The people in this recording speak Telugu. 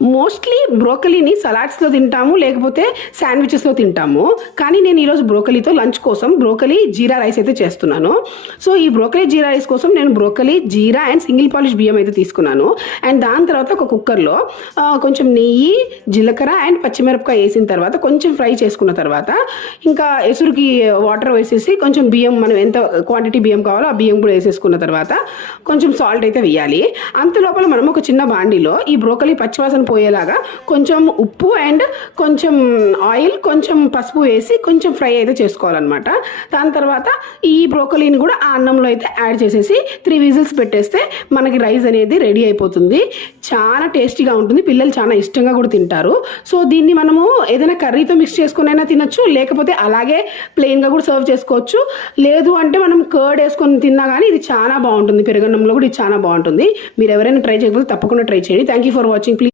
మోస్ట్లీ బ్రోకలీని సలాడ్స్లో తింటాము లేకపోతే శాండ్విచెస్లో తింటాము. కానీ నేను ఈరోజు బ్రోకలీతో లంచ్ కోసం బ్రోకలీ జీరా రైస్ అయితే చేస్తున్నాను. సో ఈ బ్రోకలీ జీరా రైస్ కోసం నేను broccoli jeera and single polish బియ్యం అయితే తీసుకున్నాను. అండ్ దాని తర్వాత ఒక కుక్కర్లో కొంచెం నెయ్యి జీలకర్ర అండ్ పచ్చిమిరపకాయ వేసిన తర్వాత కొంచెం ఫ్రై చేసుకున్న తర్వాత ఇంకా ఎసురుకి వాటర్ వేసేసి కొంచెం బియ్యం మనం ఎంత క్వాంటిటీ బియ్యం కావాలో ఆ బియ్యం కూడా వేసేసుకున్న తర్వాత కొంచెం సాల్ట్ అయితే వేయాలి. అంత లోపల మనం ఒక చిన్న బాండీలో ఈ బ్రోకలీ పచ్చివాసన పోయేలాగా కొంచెం ఉప్పు అండ్ కొంచెం ఆయిల్ కొంచెం పసుపు వేసి కొంచెం ఫ్రై అయితే చేసుకోవాలన్నమాట. దాని తర్వాత ఈ బ్రోకలీని కూడా ఆ అన్నంలో అయితే యాడ్ చేసేసి త్రీ విజిల్స్ పెట్టేస్తే మనకి రైస్ అనేది రెడీ అయిపోతుంది. చాలా టేస్టీగా ఉంటుంది. పిల్లలు చాలా ఇష్టంగా కూడా తింటారు. సో దీన్ని మనము ఏదైనా కర్రీతో మిక్స్ చేసుకునైనా తినచ్చు లేకపోతే అలాగే ప్లెయిన్గా కూడా సర్వ్ చేసుకోవచ్చు. లేదు అంటే మనం కర్డ్ వేసుకొని తిన్నా కానీ ఇది చాలా బాగుంటుంది. పెరుగన్నంలో కూడా ఇది చాలా బాగుంటుంది. మీరు ఎవరైనా ట్రై చేయకపోతే తప్పకుండా ట్రై చేయండి. Thank you for watching please